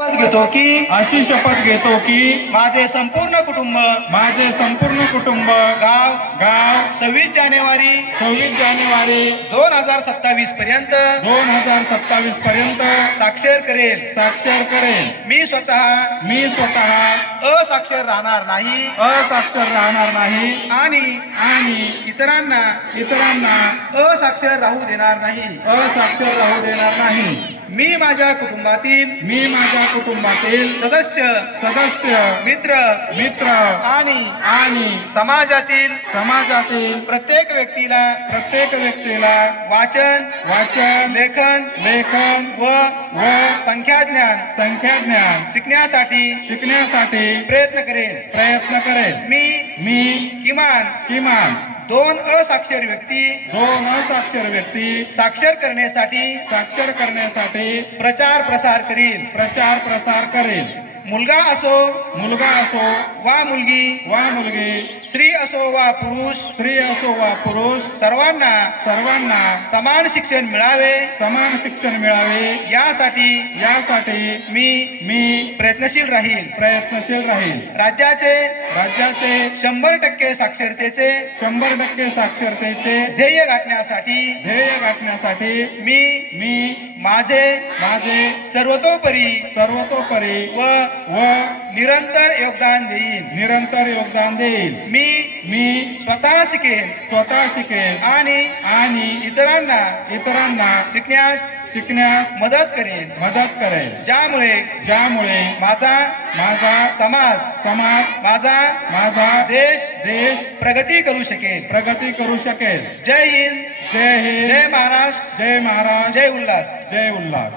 शपथ घेतो की अशी शपथ घेतो की माझे संपूर्ण कुटुंब गाव 26 जानेवारी 2027 पर्यंत 2027 पर्यंत साक्षर करेल. मी स्वतः असाक्षर राहणार नाही आणि इतरांना असाक्षर राहू देणार नाही. मी माझ्या कुटुंबातील सदस्य मित्र आणि समाजातील प्रत्येक व्यक्तीला वाचन लेखन व संख्याज्ञान शिकण्यासाठी प्रयत्न करेन. मी किमान 2 असाक्षर व्यक्ती साक्षर करण्यासाठी प्रचार प्रसार करेल. मुलगा असो वा मुलगी, स्त्री असो वा पुरुष, सर्वांना समान शिक्षण मिळावे यासाठी मी प्रयत्नशील राहील. राज्याचे 100% साक्षरतेचे ध्येय गाठण्यासाठी मी माझे सर्वतोपरी व निरंतर योगदान देईन. मी स्वतः शिकेन आणि इतरांना शिकण्यास मदत करेन. ज्यामुळे माझा समाज माझा देश प्रगती करू शकेल. जय हिंद, जय महाराष्ट्र, जय उल्हास.